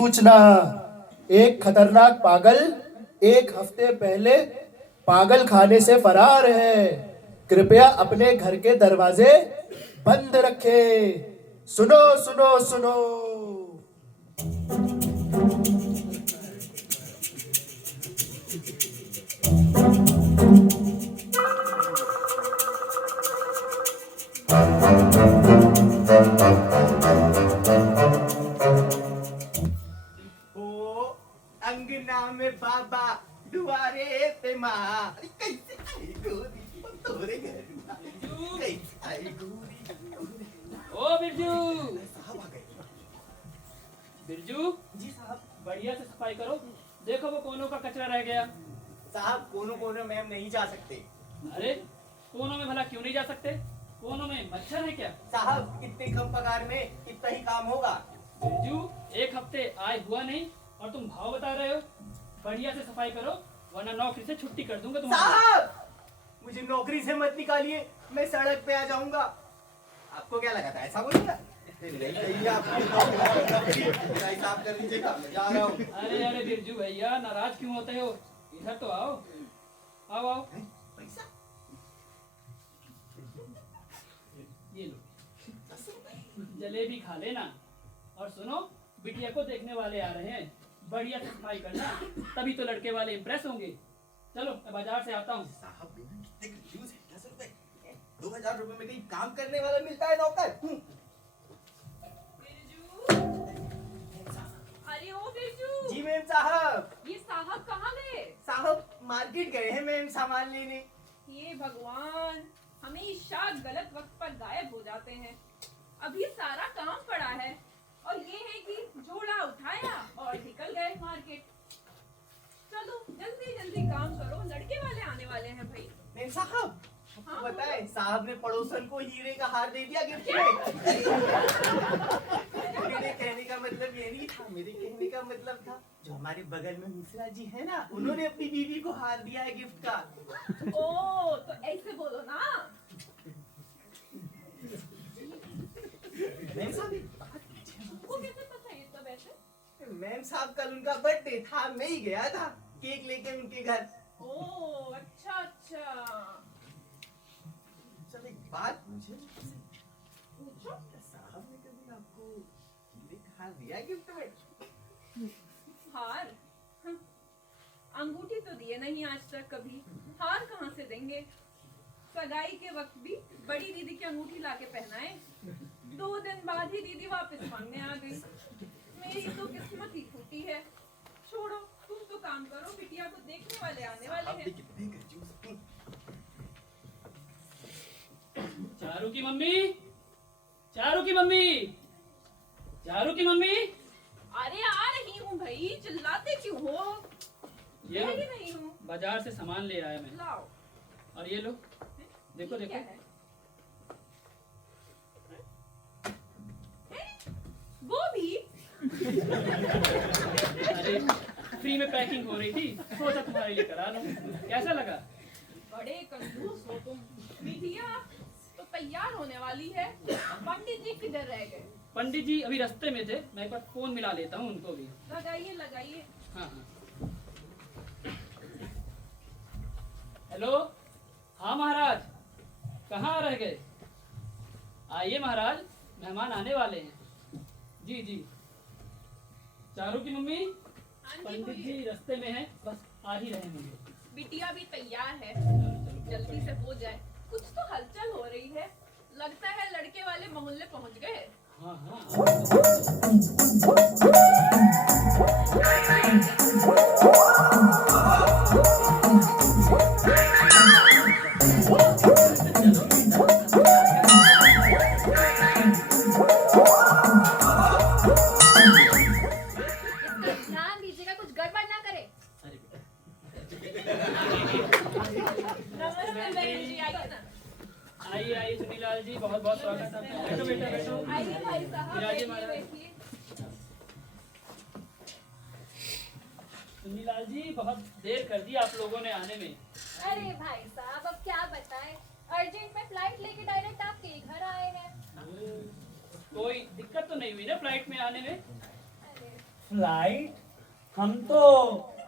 सूचना। एक खतरनाक पागल 1 हफ्ते पहले पागल खाने से फरार है। कृपया अपने घर के दरवाजे बंद रखें। सुनो सुनो सुनो। ओ अंगना में बाबा दुआरे पे माँ। अरे कैसे आई गोरी तोरे घर कैसे आई गोरी। ओ बिरजू, साहब आ गए। बिरजू जी साहब। बढ़िया से सफाई करो। देखो वो कोनों का कचरा रह गया। साहब कोनों कोनों में हम नहीं जा सकते। अरे कोनों में भला क्यों नहीं जा सकते? कोनों में मच्छर है क्या? साहब इतने कम पगार में इतना ही काम होगा। बिरजू 1 हफ्ते आय हुआ नहीं और तुम भाव बता रहे हो। बढ़िया से सफाई करो वरना नौकरी से छुट्टी कर दूंगा तुम्हारी। साहब मुझे नौकरी से मत निकालिए, मैं सड़क पे आ जाऊंगा। आपको क्या लगा था ऐसा बोलूंगा? हिसाब कर लीजिएगा, मैं जा रहा हूँ। अरे अरे बिरजू भैया नाराज क्यों होते हो? इधर तो आओ आओ आओ। पैसा ये लो जलेबी खा लेना। और सुनो बिटिया को देखने वाले आ रहे हैं, बढ़िया से सफाई करना तभी तो लड़के वाले इम्प्रेस होंगे। चलो मैं बाजार से आता हूँ। साहब कितने कंफ्यूज है। 10 रुपए 2000 रुपए में कहीं काम करने वाला मिलता है नौकर। अरे ओ बिरजू। जी मैम साहब। ये साहब कहाँ गए? साहब मार्केट गए हैं मैम सामान लेने। ये भगवान हमेशा गलत वक्त पर गायब हो जाते हैं। अभी सारा काम पड़ा है और ये है कि झोला उठाया और निकल गए मार्केट। चलो जल्दी जल्दी काम करो, लड़के वाले आने वाले हैं भाई। मैम साहब हाँ, बताएं, साहब ने पड़ोसन को हीरे का हार दे दिया गिफ्ट में। मेरे कहने का मतलब ये नहीं था, मेरे कहने का मतलब था जो हमारे बगल में मिश्रा जी है ना, उन्होंने अपनी बीवी को हार दिया है गिफ्ट का। ओ तो ऐसे बोलो ना। मैम साहब वो कैसे पता ये सब ऐसे? मैम साहब कल उनका बर्थडे था, मैं ही गया था केक लेके उनके घर। ओ अच्छा अच्छा। सब एक बात पूछे, पूछो। साहब ने कभी आपको हीरे का हार दिया गिफ्ट में? हार? हं, अंगूठी तो दिए नहीं आज तक कभी, हार कहाँ से देंगे? सगाई के वक्त भी बड़ी दीदी की अंगूठी लाके पहनाए, 2 दिन बाद ही दीदी वापस मांगने आ गई। मेरी तो किस्मत ही फूटी है। छोड़ो तुम तो काम करो, बिटिया को देखने वाले आने वाले हैं। कितने कंजूस हैं। चारू की मम्मी, चारू की मम्मी, चारू की मम्मी। अरे आ रही हूँ भाई, चिल्लाते क्यों हो? ये मैं लो ही नहीं हूँ। बाजार से सामान ले आया मैं। लाओ। और ये लो देखो ये क्या देखो। है? वो भी? अरे फ्री में पैकिंग हो रही थी, सोचा तुम्हारे लिए करा लूं। कैसा लगा? बड़े कंजूस हो तुम। बिटिया तो तैयार होने वाली है, पंडित जी किधर रह गए? पंडित जी अभी रास्ते में थे, मैं एक बार फोन मिला लेता हूँ उनको भी। लगाइए लगाइए। हाँ हाँ। हेलो, हाँ महाराज, कहाँ रह गए? आइए महाराज, मेहमान आने वाले हैं। जी जी। चारू की मम्मी, हाँ जी, पंडित जी बोलिए। रास्ते में हैं, बस आ ही रहे होंगे। बिटिया भी तैयार है, चलो, जल्दी से हो जाए। कुछ तो हलचल हो रही है, लगता है लड़के वाले मोहल्ले पहुंच गए। हाँ हाँ। इसका ध्यान दीजिएगा कुछ गड़बड़ ना करे। अरे नमस्ते बहन जी, आइए ना। आइए आइए सुनीलाल जी, बहुत बहुत स्वागत है आपका। बैठो बेटा बैठो। आइए भाई साहब, विराजिए बैठिए महाराज। बैठिए। सुनीलाल जी बहुत देर कर दी आप लोगों ने आने में। अरे भाई साहब अब क्या बताएं, अर्जेंट में फ्लाइट लेके डायरेक्ट आपके घर आए हैं। कोई दिक्कत तो नहीं हुई ना फ्लाइट में आने में? अरे फ्लाइट? हम तो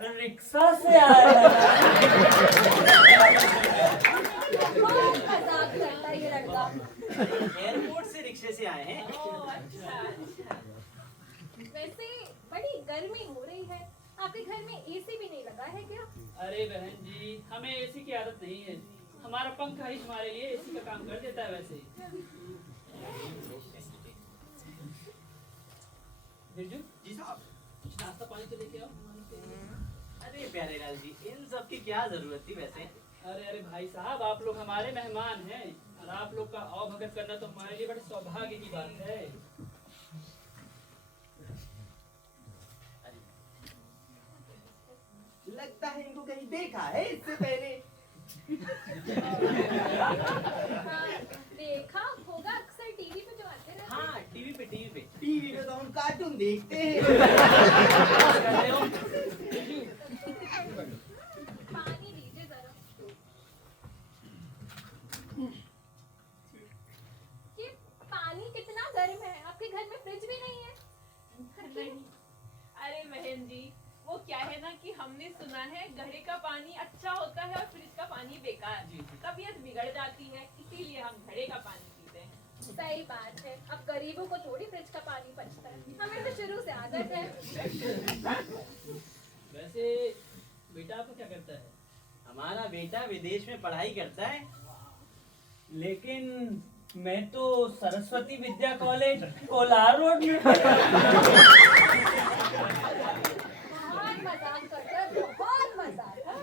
रिक्शा से आए हैं। बहुत मजाक करता है ये लड़का। एयरपोर्ट से रिक्शे से आए हैं। वैसे बड़ी गर्मी हो रही है, आपके घर में एसी भी नहीं लगा है क्या? अरे बहन जी, हमें एसी की आदत नहीं है। हमारा पंखा ही हमारे लिए एसी का काम कर देता है। वैसे बिरजू जी साहब। कुछ नाश्ता पानी तो लेके आओ। अरे प्यारे लाल जी, इन सब की क्या जरूरत थी वैसे? अरे अरे भाई साहब, आप लोग हमारे मेहमान हैं और आप लोग का अवभगत करना तो हमारे लिए बड़े सौभाग्य की बात है। लगता है इनको कहीं देखा है इससे पहले। हाँ, देखा होगा, अक्सर टीवी पे जो आते रहते हैं। हाँ, टीवी पे तो हम कार्टून देखते हैं। पानी दीजिए जरा। ये पानी कितना गर्म है, आपके घर में फ्रिज भी नहीं है? नहीं, अरे बहन जी, वो क्या है ना कि हमने सुना है घड़े का पानी अच्छा होता है और फ्रिज का पानी बेकार। तबीयत बिगड़ जाती है, इसीलिए हम घड़े का पानी पीते हैं। सही बात है, अब गरीबों को थोड़ी फ्रिज का पानी पचता है, हमें तो शुरू से आदत है। वैसे बेटा आपको क्या करता है? हमारा बेटा विदेश में पढ़ाई करता है। लेकिन मैं तो सरस्वती विद्या कॉलेज कोलार रोड में। बहुत मजाक करता है, बहुत मजाक। हाँ?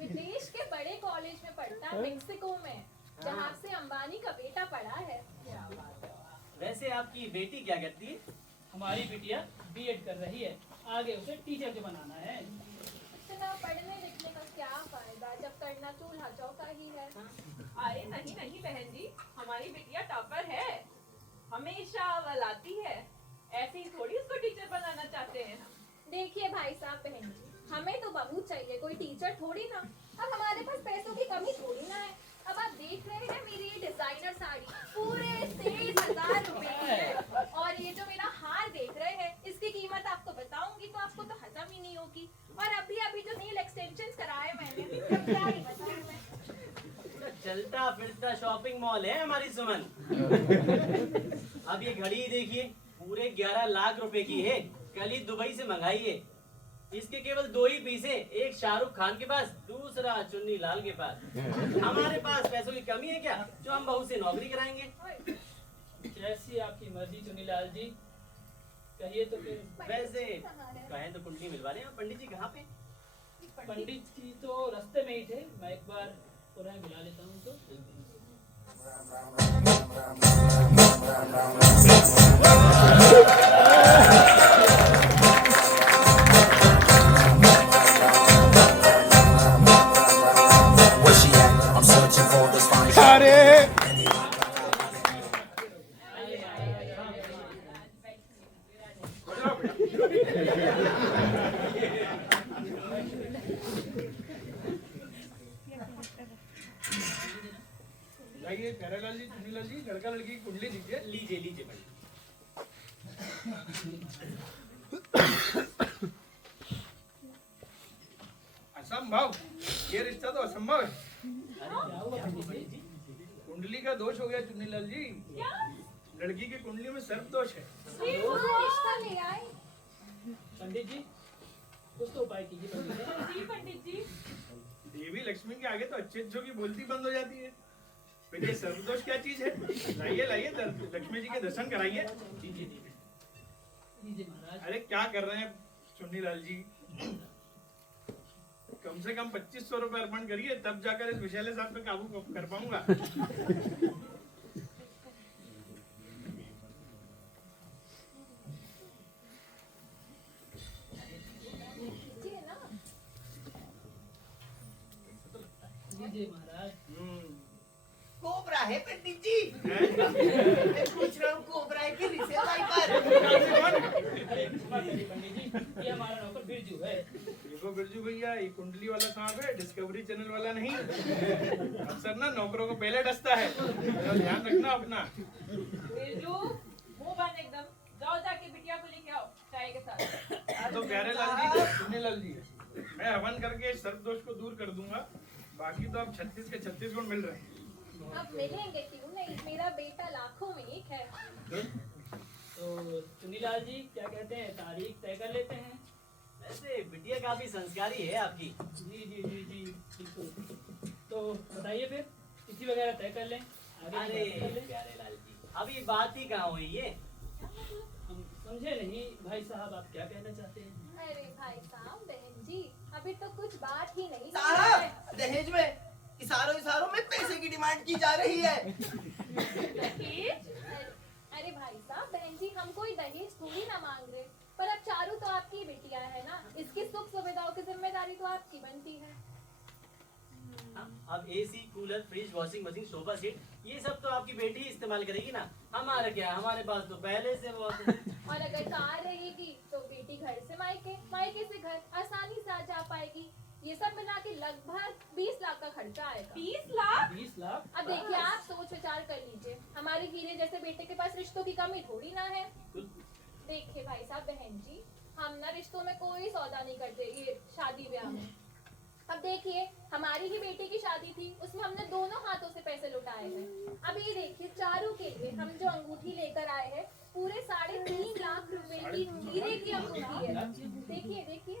विदेश के बड़े कॉलेज में पढ़ता है, मेक्सिको में, जहाँ से अंबानी का बेटा पढ़ा है। वैसे आपकी बेटी क्या करती है? हमारी बिटिया बीएड कर रही है, आगे उसे टीचर जो बनाना है। इतना पढ़ने लिखने का क्या फायदा जब करना चूल्हा चौका ही है। अरे नहीं नहीं बहन जी, हमारी बिटिया टॉपर है, हमेशा अव्वल आती है। ऐसे ही थोड़ी उसको टीचर बनाना चाहते हैं हम। देखिए भाई साहब, बहन जी, हमें तो बहू चाहिए, कोई टीचर थोड़ी ना। अब हमारे पास पैसों की कमी थोड़ी ना है। अब आप देख रहे हैं मेरी ये डिजाइनर साड़ी पूरे 23,000 रुपए की है, और ये जो मेरा हार देख रहे हैं, इसकी कीमत आपको बताऊंगी तो आपको तो हजम ही नहीं होगी। और अभी अभी जो नील एक्सटेंशन कराए मैंने, तो क्या ही बताऊं मैं। चलता फिरता शॉपिंग मॉल है हमारी सुमन। अब ये घड़ी देखिए, पूरे 11 लाख रुपए की है, कल ही दुबई से मंगाई है। इसके केवल 2 ही पीस है, एक शाहरुख खान के पास, दूसरा चुन्नी लाल के पास। हमारे पास पैसों की कमी है क्या जो हम बहू से नौकरी कराएंगे? जैसी आपकी मर्जी चुनीलाल जी, कहिए तो फिर। वैसे कहें तो कुंडली मिलवा रहे हैं। पंडित जी कहाँ पे? पंडित जी तो रास्ते में ही थे, मैं एक बार पुनः बुला लेता हूँ तो। लाइए प्यारेलाल जी, चुनीलाल जी, लड़का लड़की की कुंडली दीजिए। लीजिए लीजिए पंडित। असंभव, ये रिश्ता तो असंभव है। क्या हुआ पंडित जी? कुंडली का दोष हो गया चुनीलाल जी। लड़की की कुंडली में सर्प दोष है। रिश्ता ले आए। पंडित जी कुछ तो उपाय कीजिए पंडित जी। जी पंडित जी, देवी लक्ष्मी के आगे तो अच्छे अच्छों की बोलती बंद हो जाती है। फिर ये सर्प दोष क्या चीज है? लाइए लाइए, लक्ष्मी जी के दर्शन कराइए। दीजिए दीजिए दीजिए महाराज। अरे क्या कर रहे हैं चुनीलाल जी? कम से कम 2500 रुपए अर्पण करिए, तब जाकर इस विशैले साहब पे काबू कर पाऊंगा। दीजिए ना। दीजिए महाराज। कोबरा है पंडित जी। मैं पूछ रहा हूँ कोबरा है कि रिसेल वाइपर? पंडित जी, ये हमारा नौकर बिरजू है। देखो बिरजू भैया, ये कुंडली वाला सांप है, डिस्कवरी चैनल वाला नहीं। अक्सर ना नौकरों को पहले डसता है, तो ध्यान रखना अपना। बिरजू, मुंह बंद एकदम। जाओ जाके बिटिया को लेके आओ, चाय के साथ। तो प्यारे लाल जी, सुनिए लाल जी, मैं हवन करके सर्प दोष को दूर कर दूंगा। बाकी तो अब 36 के 36 गुण मिल रहे हैं। अब मिलेंगे क्यों नहीं, मेरा बेटा लाखों में एक है। तो सुनीलाल जी क्या कहते हैं, तारीख तय कर लेते हैं? वैसे बिटिया काफी संस्कारी है आपकी। जी जी जी जी बिल्कुल। तो बताइए फिर तिथि वगैरह तय कर लें, आगे अरे की बात कर लें। प्यारे लाल जी, अभी बात ही कहाँ हुई है। हम समझे नहीं भाई साहब, आप क्या कहना चाहते हैं? अरे भाई साहब, बहन जी, अभी तो कुछ बात ही नहीं हुई है। साहब, दहेज में इशारों में पैसे की डिमांड की जा रही है। दहेज? अरे भाई साहब, बहन जी, हम कोई दहेज थोड़ी ना मांग रहे, पर अब चारू तो आपकी बिटिया है ना, इसकी सुख सुविधाओं की जिम्मेदारी तो आपकी बनती है। अब AC, cooler, fridge, washing machine, sofa set, ये सब तो आपकी बेटी ही इस्तेमाल करेगी ना। हमारा क्या, हमारे पास तो पहले से बहुत है। और अगर कार रहेगी तो बेटी घर से मायके, मायके से घर, आसानी से आ जा पाएगी। ये सब मिला के लगभग 20 लाख का खर्चा आएगा। 20 लाख? 20 लाख? अब देखिए, आप सोच विचार कर लीजिए, हमारे हीरे जैसे बेटे के पास रिश्तों की कमी थोड़ी ना है। देखिए भाई साहब, बहन जी, हम ना रिश्तों में कोई सौदा नहीं करते ये शादी ब्याह में। अब देखिए, हमारी ही बेटी की शादी थी, उसमें हमने दोनों हाथों से पैसे लुटाए हैं। अब ये देखिए, चारों के लिए हम जो अंगूठी लेकर आए हैं, पूरे 3.5 लाख रुपए की हीरे की अंगूठी है। देखिए देखिए।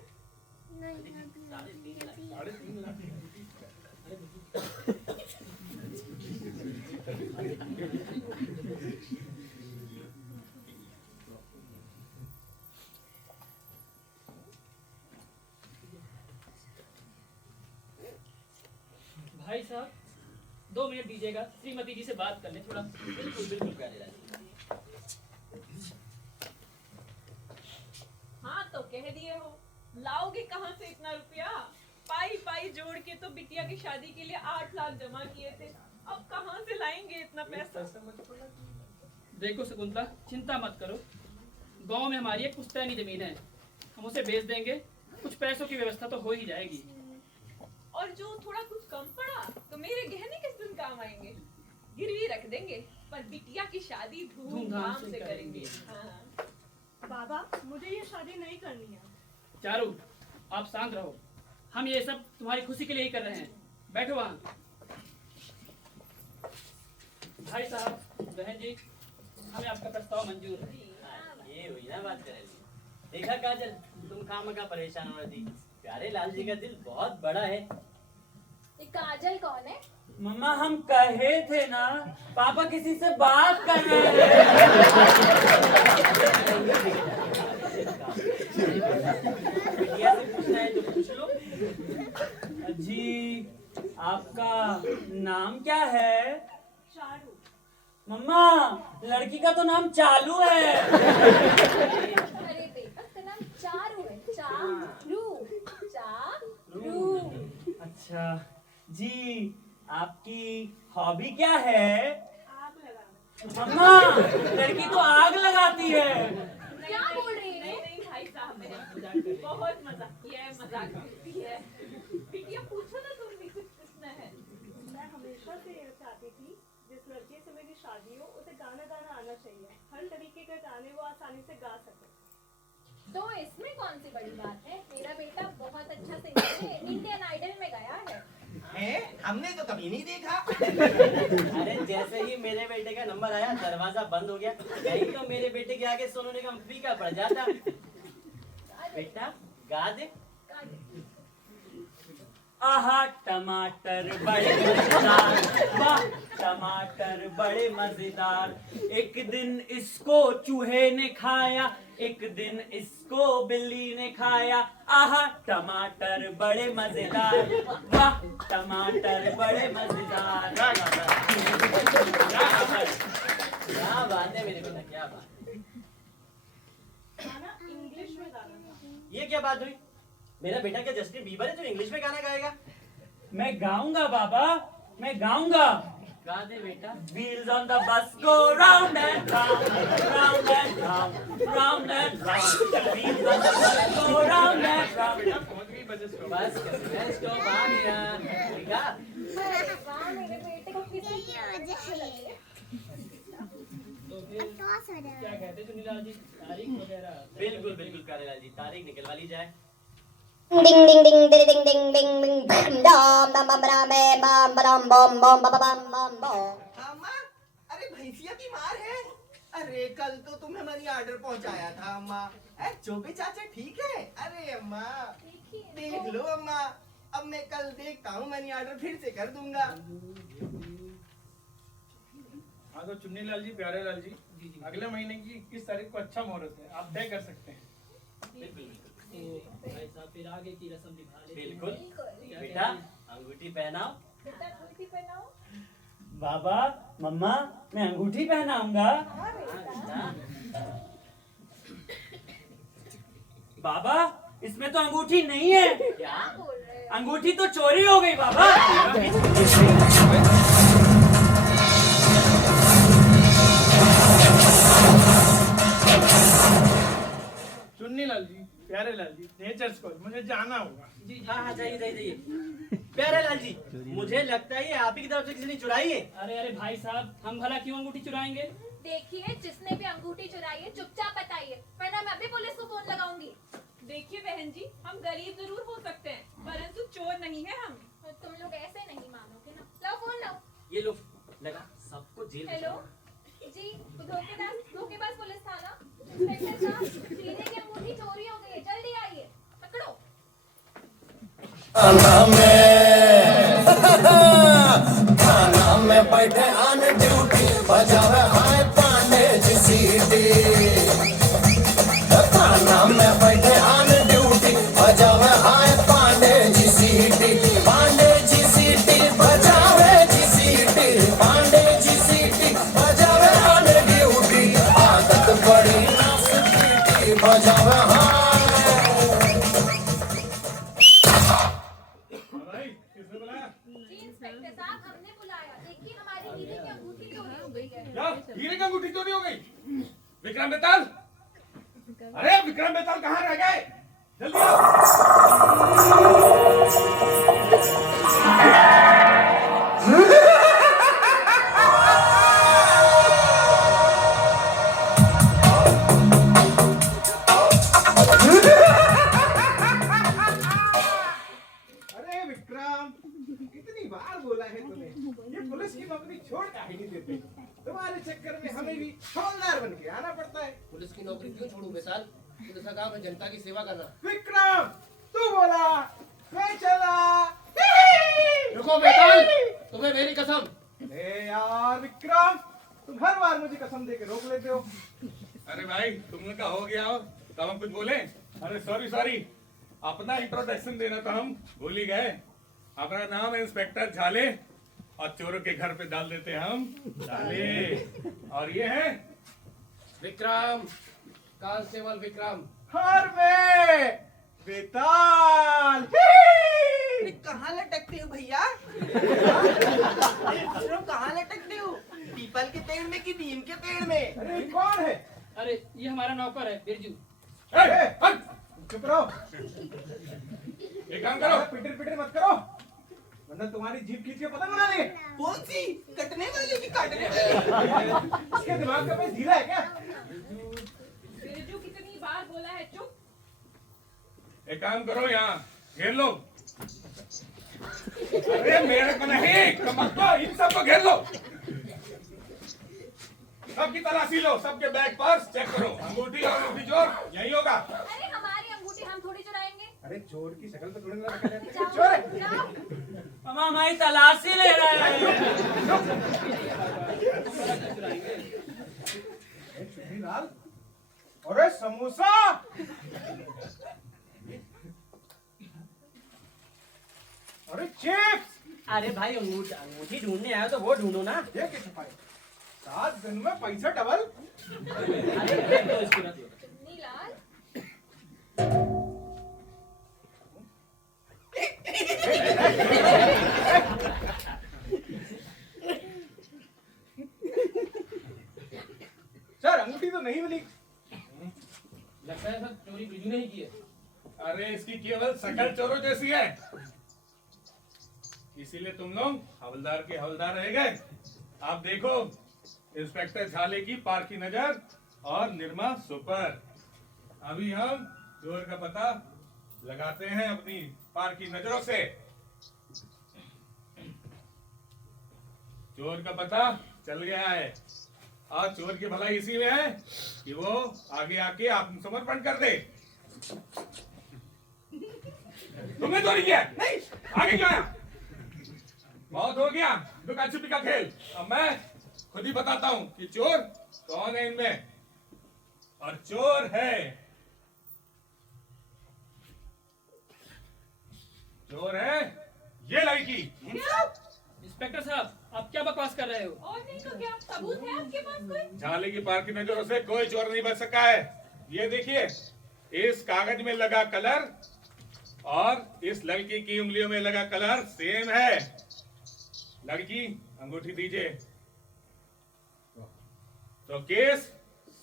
भाई साहब 2 मिनट दीजिएगा, श्रीमती जी से बात कर लें थोड़ा। बिल्कुल बिल्कुल प्यारे लाल जी। हाँ तो कह दिए हो, लाओगे कहाँ से इतना रुपया? पाई पाई जोड़ के तो बिटिया की शादी के लिए 8 लाख जमा किए थे, अब कहाँ से लाएंगे इतना पैसा? देखो शकुंतला, चिंता मत करो, गांव में हमारी एक पुश्तैनी जमीन है, हम उसे बेच देंगे, कुछ पैसों की व्यवस्था तो हो ही जाएगी। और जो थोड़ा कुछ कम पड़ा तो मेरे गहने किस दिन काम आएंगे? गिरवी रख देंगे, पर बिटिया की शादी धूमधाम से करेंगे। हाँ। बाबा, मुझे ये शादी नहीं करनी है। चारू, आप शांत रहो, हम ये सब तुम्हारी खुशी के लिए ही कर रहे हैं। बैठो वहाँ। भाई साहब, बहन जी, हमें आपका प्रस्ताव मंजूर है। ये हुई ना बात करें। देखा काजल, तुम खामखा परेशान हो रही थी। प्यारे लाल जी का दिल बहुत बड़ा है। ये काजल कौन है? मम्मा हम कहे थे ना, पापा किसी से बात कर रहे हैं। बिटिया से पूछना है तो पूछ लो। जी, आपका नाम क्या है? चारू। मम्मा, लड़की का तो नाम चालू है। अरे बेटा, इसका नाम चारू है। चारू, चारू। अच्छा जी, आपकी हॉबी क्या है? आग लगाना। मम्मा, लड़की तो आग लगाती है। क्या बोल रही है? नहीं भाई साहब, मैंने बहुत मजाक किया है, मजाक करती है। बिटिया पूछो ना, तुम भी कुछ पूछना है। मैं हमेशा से ये चाहती थी, जिस लड़के से मेरी शादी हो उसे गाना गाना आना चाहिए, हर तरीके के गाने वो आसानी से गा सके। तो इसमें कौन सी बड़ी बात है? मेरा बेटा बहुत अच्छा सिंगर है, इंडियन आइडल में गया है। हैं? हमने तो कभी नहीं देखा। अरे जैसे ही मेरे बेटे का नंबर आया, दरवाजा बंद हो गया। कहीं तो मेरे बेटे के आगे सोने का फीका पड़ जाता। बेटा गा दे। आहा टमाटर बड़े मजेदार, वाह टमाटर बड़े मजेदार। एक दिन इसको चूहे ने खाया, एक दिन इसको बिल्ली ने खाया। आहा टमाटर बड़े मजेदार, वाह टमाटर बड़े मजेदार। क्या बात है मेरे बेटा, क्या बात है। गाना इंग्लिश में गाना था। ये क्या बात हुई? मेरा बेटा क्या जस्टिन बीबर है जो इंग्लिश में गाना गाएगा? मैं गाऊंगा बाबा, मैं गाऊंगा। गा दे बेटा। Wheels on the bus go round and round, round and round, round and round. Wheels on the bus go round and round. बेटा पहुंच गई बस स्टॉप। बस मैं स्टॉप आ गया। देखा? अरे वाह, मेरे बेटे को किसी की आवाज़ लगी है। तो फिर क्या कहते चुनीलाल जी, तारीख वगैरह? बिल्कुल बिल्कुल प्यारेलाल जी, तारीख निकलवा ली जाए। Ding ding ding ding ding ding ding ding bam dam bam bam bam bam bam bam bam bam bam bam bam. अम्मा, अरे भैंसिया बीमार है। अरे कल तो तुम्हें मनी ऑर्डर पहुंचाया था अम्मा। चोबे चाचा ठीक है? अरे अम्मा देख लो अम्मा, अब मैं कल देखता हूँ मनी ऑर्डर फिर से कर दूंगा। हाँ तो चुन्नीलाल जी, प्यारेलाल जी, अगले महीने की 21 तारीख को अच्छा मुहूर्त है, आप तय कर सकते हैं। बिल्कुल तो भाई साहब फिर आगे की रस्म दिखा लेते हैं। बिल्कुल। क्या बेटा कहते हैं? अंगूठी पहनाओ। बेटा अंगूठी पहनाओ। बाबा मम्मा मैं अंगूठी पहनाऊंगा। हाँ बेटा। बाबा इसमें तो अंगूठी नहीं है। क्या बोल रहे हो? अंगूठी तो चोरी हो गई बाबा। चुन्नीलाल जी, प्यारेलाल जी, नेचर स्कूल मुझे जाना होगा। जी जी। हाँ हाँ, जाइए जाइए जाइए। प्यारेलाल जी, मुझे लगता है ये आप ही की तरफ से किसी ने चुराई है। अरे अरे भाई साहब, हम भला क्यों अंगूठी चुराएंगे? देखिए जिसने भी अंगूठी चुराई है चुपचाप बताइए, वरना मैं भी पुलिस को फोन लगाऊंगी। देखिए बहन जी, हम गरीब जरूर हो सकते हैं, परंतु चोर नहीं है हम। तुम लोग ऐसे नहीं मानोगे ना। लो फोन लो। ये लो, लगा सबको जेल में हेलो डालो। जी, धोखेबाज पुलिस थाना। इंस्पेक्टर साहब, सीने की अंगूठी चोरी हो गई है, जल्दी आइए, पकड़ो। थाना में बैठे ऑन ड्यूटी बजावे हाय पांडे जी सीटी। थाना में बैठे ऑन ड्यूटी बजावे हाय पांडे जी सीटी। पांडे जी सीटी बजावे जी सीटी। पांडे जी सीटी बजावे ऑन ड्यूटी। आदत बड़ी नस पीटी बजावे हाय। जी इंस्पेक्टर साहब, हमने बुलाया। देखिए हमारी हीरे की अंगूठी चोरी हो गई है। क्या हीरे की अंगूठी चोरी हो गई? विक्रम बेताल, अरे विक्रम बेताल कहाँ रह गए? जल्दी आओ। अरे विक्रम, कितनी बार बोला है तुम्हें, ये पुलिस की नौकरी छोड़ काहे नहीं देते? तुम्हारे चक्कर में हमें भी हवलदार बन के आना पड़ता है। पुलिस की नौकरी क्यों छोड़ूं बेसाल? पुलिस का काम है जनता की सेवा करना। विक्रम, तू बोला, मैं चला। रुको बेताल, तुम्हें मेरी कसम। अरे यार विक्रम, तुम हर बार मुझे कसम दे के रोक लेते हो। अरे भाई, तुम लोग का हो गया हो, तब हम कुछ बोले? अरे सॉरी, अपना इंट्रोडक्शन देना तो हम भूल ही गए। अपना नाम है इंस्पेक्टर झाले और चोरों के घर पे डाल देते हैं हम झाले। और ये है विक्रम, कांस्टेबल विक्रम। हर में बेताल। अरे कहाँ लटकते हो भैया? तुम कहाँ लटकते हो? पीपल के पेड़ में कि नीम के पेड़ में? अरे कौन है? अरे ये हमारा नौकर है बिरजू। चुप रहो। एक काम करो, पिटर मत करो, वरना तुम्हारी जीभ खींच के पतंग उड़ा देंगे। कौन सी? कटने वाली कि काटने वाली? इसके दिमाग का पेच ढीला है क्या? बिरजू कितनी बार बोला है चुप। एक काम करो, यहाँ घेर लो। अरे मेरे को नहीं, कमर इन सबको घेर लो। सबकी तलाशी लो, सबके बैग पर्स चेक करो। अंगूठी और अंगूठी चोर यही होगा। अरे हमारी अंगूठी हम थोड़ी चुराएंगे। अरे चोर की शक्ल तो थोड़ी ना रखा जाए। जाओ, चोर है। जाओ। मामा हमारी तलाशी ले रहे हैं। लाल, अरे समोसा। अरे चिप्स। अरे भाई अंगूठी ढूंढने आया तो वो ढूंढो ना। ये क्या छपाई? 7 दिन में पैसा डबल। अरे रख दो इसको, रख दो। नीलाल, सर अंगूठी तो नहीं मिली। लगता है सर चोरी बिरजू ने ही की है। अरे इसकी केवल शकल चोरों जैसी है, इसीलिए तुम लोग हवलदार के हवलदार रह गए। आप देखो इंस्पेक्टर झाले की पार की नजर और निर्मा सुपर। अभी हम चोर का पता लगाते हैं अपनी पार की नजरों से। चोर का पता चल गया है और चोर की भलाई इसी में है कि वो आगे आके आत्मसमर्पण कर दे। तुमने चोरी किया? नहीं, आगे क्यों आया? बहुत हो गया लुका छिपी का खेल। अब मैं खुद ही बताता हूं कि चोर कौन है इनमें। और चोर है, चोर है ये लड़की। इंस्पेक्टर साहब, आप क्या बकवास कर रहे हो? और नहीं तो क्या, सबूत है आपके पास कोई? झाले की पार की नजरों से कोई चोर नहीं बच सका है। ये देखिए, इस कागज में लगा कलर और इस लड़की की उंगलियों में लगा कलर सेम है। लड़की अंगूठी दीजिए। तो केस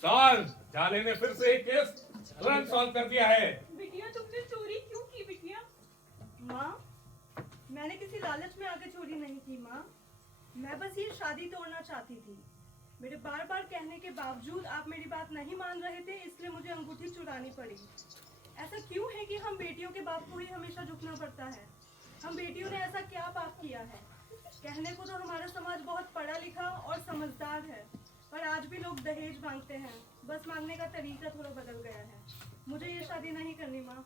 सॉल्व। झाले ने फिर से एक केस तुरंत सॉल्व कर दिया है। बिटिया तुमने चोरी क्यों की बिटिया? माँ, मैंने किसी लालच में आके चोरी नहीं की माँ। मैं बस ये शादी तोड़ना चाहती थी। मेरे बार बार कहने के बावजूद आप मेरी बात नहीं मान रहे थे, इसलिए मुझे अंगूठी चुरानी पड़ी। ऐसा क्यों है कि हम बेटियों के बाप को ही हमेशा झुकना पड़ता है? हम बेटियों ने ऐसा क्या पाप किया है? कहने को तो हमारा समाज बहुत पढ़ा लिखा और समझदार है, पर आज भी लोग दहेज मांगते हैं। बस मांगने का तरीका थोड़ा बदल गया है। मुझे ये शादी नहीं करनी माँ।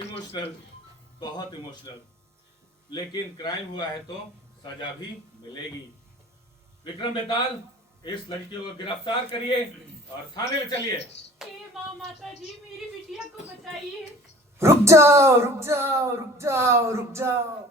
इमोशनल, बहुत इमोशनल, लेकिन क्राइम हुआ है तो सजा भी मिलेगी। विक्रम बेताल, इस लड़की को गिरफ्तार करिए और थाने में चलिए। हे माँ, माता जी, मेरी बिटिया को बचाइए। रुक जाओ, रुक जाओ, रुक जाओ, रुक जाओ।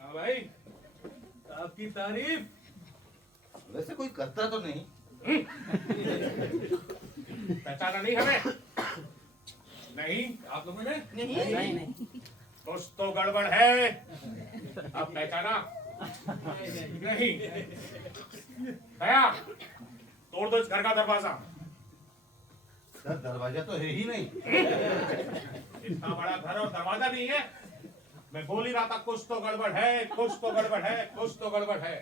हाँ भाई, आपकी तारीफ। वैसे कोई करता तो नहीं। पहचाना नहीं हमें? नहीं, आप लोगों ने? नहीं। कुछ तो गड़बड़ है। अब पहचाना? नहीं। दया, तोड़ दो इस घर का दरवाजा। सर दरवाजा तो है ही नहीं। इतना बड़ा घर और दरवाजा नहीं है। मैं बोल ही रहा था कुछ तो गड़बड़ है, कुछ तो गड़बड़ है, कुछ तो गड़बड़ है।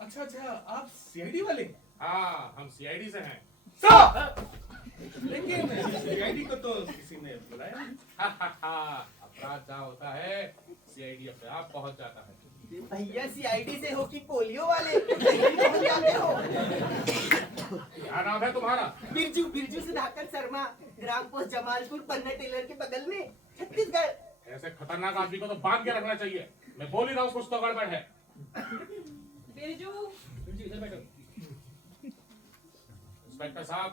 अच्छा, आप सीआईडी वाले? हाँ, हम सीआईडी से हैं। लेकिन सीआईडी को तो किसी ने बुलाया नहीं। अपराध जहाँ होता है सीआईडी अपने आप पहुंच जाता है। भैया सीआईडी से हो कि पोलियो वाले पहुंच जाते हो। क्या नाम है तुम्हारा? बिरजू सुधाकर शर्मा, ग्राम पोस्ट जमालपुर, पन्ना टेलर के बगल में, छत्तीसगढ़। ऐसे खतरनाक आदमी को तो बांध के रखना चाहिए। मैं बोल ही रहा हूँ कुछ तो गड़बड़ है। बिरजू, इधर बैठो। इंस्पेक्टर साहब,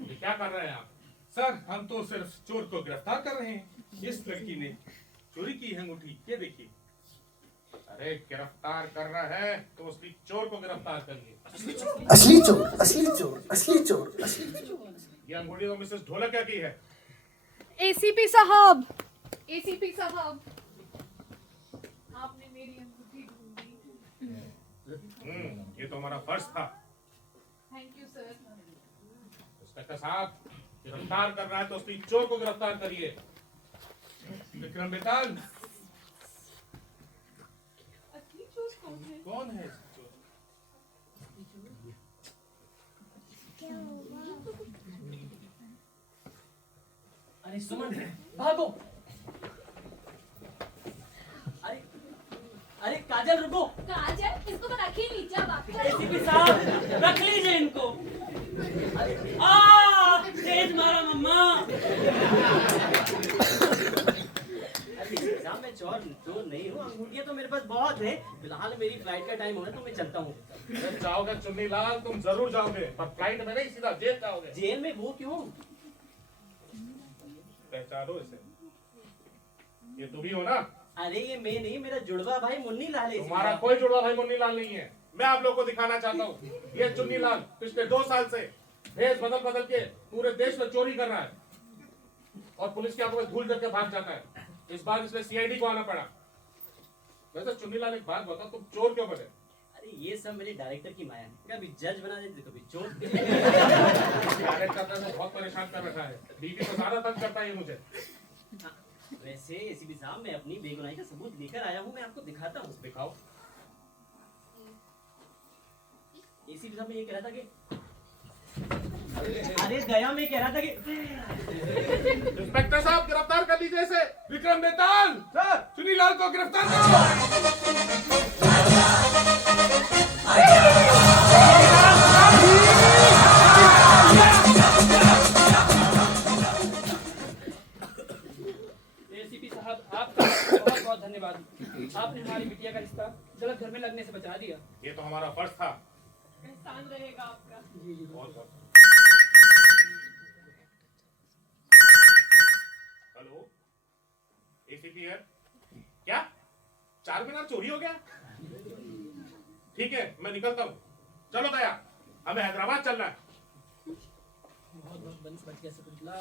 ये क्या कर रहे हैं आप? सर, हम तो सिर्फ चोर को गिरफ्तार कर रहे हैं। इस लड़की ने चोरी की है अंगूठी, ये देखिए। अरे गिरफ्तार कर रहा है तो उसकी चोर को गिरफ्तार करिए। असली चोर, असली चोर, असली चोर, असली चोर। ये अंगूठी तो मिसेस ढोलकिया की है। एसीपी साहब, आपने मेरी अंगूठी ढूंढी। ये तो हमारा फर्ज था। Thank you sir. इंस्पेक्टर साहब, गिरफ्तार कर रहा है तो उसकी चोर को गिरफ्तार करिए। विक्रम बेताल, असली चोर कौन है? कौन है चोर? अरे सुमन, भागो। अरे काजल रुको। काजल, इसको तो रखिए नीचे बात एसीपी साहब, रख लीजिए इनको। तेज मारा मम्मा। साहब, मैं चोर नहीं हूँ। अंगूठियाँ तो मेरे पास बहुत है। फिलहाल मेरी फ्लाइट का टाइम हो रहा है तो मैं चलता हूँ। जाओगे चुन्नी लाल, तुम जरूर जाओगे, पर फ्लाइट में नहीं, सीधा जेल जाओगे। जेल में? वो क्यों? पहचानो इसे, ये तुम ही हो ना? अरे ये मैं नहीं, मेरा जुड़वा भाई मुन्नी लाल है। तुम्हारा कोई जुड़वा भाई मुन्नी लाल नहीं है। मैं आप लोग को दिखाना चाहता हूँ, ये चुन्नी लाल पिछले 2 साल से भेष बदल बदल के पूरे देश में चोरी कर रहा है और पुलिस के आंखों में धूल करके भाग जाता है। इस बार इसमें सीआईडी को आना पड़ा। वैसे चुन्नीलाल एक बात बताओ, तुम चोर क्यों बने? अरे ये सब मेरे डायरेक्टर की माया है, कभी जज बना देते कभी चोर। डायरेक्टर ने बहुत परेशान कर रखा है, डीपी तो ज्यादा तंग करता है ये मुझे। हाँ, वैसे एसीपी साहब मैं अपनी बेगुनाही का सबूत लेकर आया हूँ, मैं आपको दिखाता हूँ। दिखाओ। एसीपी साहब मैं ये कह रहा था कि अरे गया मैं कह रहा था कि इंस्पेक्टर साहब गिरफ्तार कर लीजिए इसे। विक्रम बेताल सर, चुन्नीलाल को गिरफ्तार करो। एसीपी साहब आपका बहुत बहुत धन्यवाद। आपने हमारी बिटिया का रिश्ता गलत घर में लगने से बचा दिया। ये तो हमारा फर्ज था। एहसान रहेगा आपका। बहुत बहुत। हेलो, एसीपी है क्या? चार मीनार चोरी हो गया? ठीक है, मैं निकलता हूँ। चलो दया, हमें हैदराबाद चलना है। बहुत बहुत बंस बच गया शकुंतला।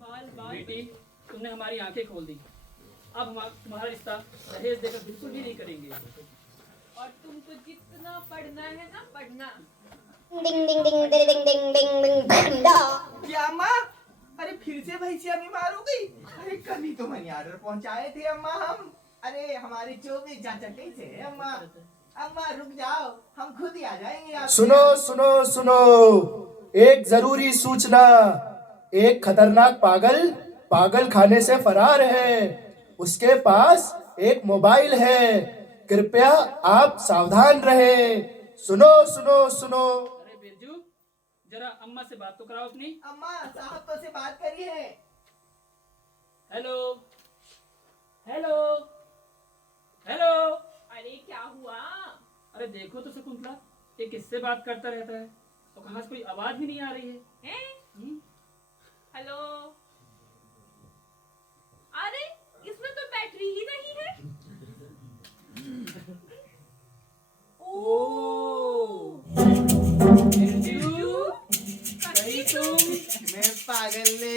बाल बाल। बेटी, तुमने हमारी आंखें खोल दी। अब हम तुम्हारा रिश्ता दहेज देकर बिल्कुल भी नहीं करेंगे। और तुमको जितना पढ़ना है ना पढ़ना। Ding ding ding ding ding ding ding ding bam da. क्या अम्मा? अरे फिर से भैंसिया बीमार हो गई? अरे कभी तो मनी ऑर्डर पहुंचाए थे अम्मा हम। अरे हमारे 24 चाचा कैसे है अम्मा? अम्मा रुक जाओ, हम खुद ही आ जाएंगे आपके। सुनो सुनो सुनो, एक जरूरी सूचना। एक खतरनाक पागल पागल खाने से फरार है। उसके पास एक मोबाइल है, कृपया आप सावधान रहें। सुनो सुनो सुनो। अरे बिरजू, जरा अम्मा से बात तो कराओ अपनी। अम्मा साहब तो से बात करी है। Hello hello hello. अरे क्या हुआ? अरे देखो तो शकुंतला, ये किससे बात करता रहता है और कहाँ से कोई आवाज भी नहीं आ रही है। हैं? हेलो। अरे इसमें तो बैटरी ही नहीं है। बिरजू, कहीं तुम मैं पागल ने